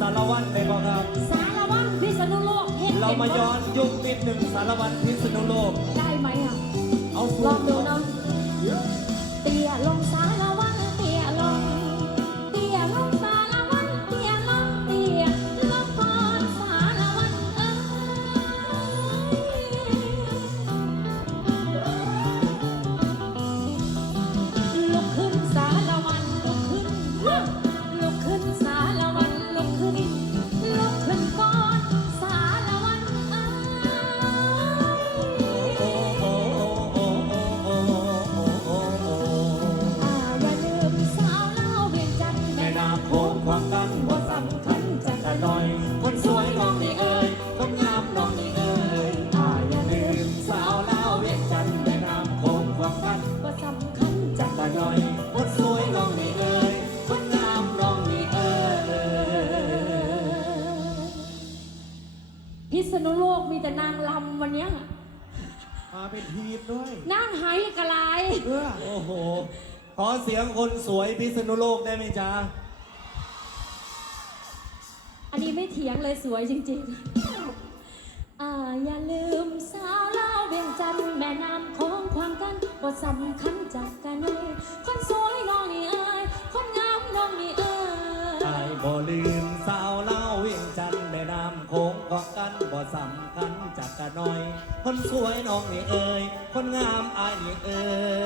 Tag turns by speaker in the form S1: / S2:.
S1: สารวัตรเลยบอกครับ
S2: สารวัตรพิษณุโลกเห็น
S1: เรามา
S2: ห็บ่
S1: ย้อนยุคนิดหนึ่งสารวัตรพิษณุโลก
S2: ได้ไหมอะ
S1: เอา
S2: ลองดูเนาะเตี้ยลงสา วาม
S1: กังว่าสำคัญจะกระน้อย คนสวยน้องนี่เอ่ยคนงามน้องนี่เอ่ยอ่าอย่าลืมสาวลาวเวียงจันทร์แม่น้ำโขงความกัน
S2: ก็สำคัญจัง
S1: กระน้อย คนสวยน้องนี่เอ่ยคนงามน้องนี่เอ่ย
S2: พิษณุโลกมีแต่นางลำวันเนี้ย
S3: มาเป็นทีมด้วย
S2: นางหายกระลาย
S3: เออ
S1: โอ้โห ขอเสียงคนสวยพิษณุโลกได้ไหมจ๊ะ
S2: อันนี้ไม่เถียงเลยสวยจริงๆอ่าอย่าลืมสาวเล่าเวียงจันทร์แม่น้ำโขงความกันก็สำคัญจากกันเลย คนสวยน้องนี่เอ้ยคนงามน้องนี่เอ้
S1: ไอ้
S2: ย
S1: บ่ลืมสาวเล่าวเวียงจันทน์แม่น้ำโขงของกันบ่สำคัญจากกันหน่อย คนสวยน้องนี่เอ่ยคนงามอายนี่เอ่ยเอ่ยเอ่ยเอ่ยเอ่ยเอ่ย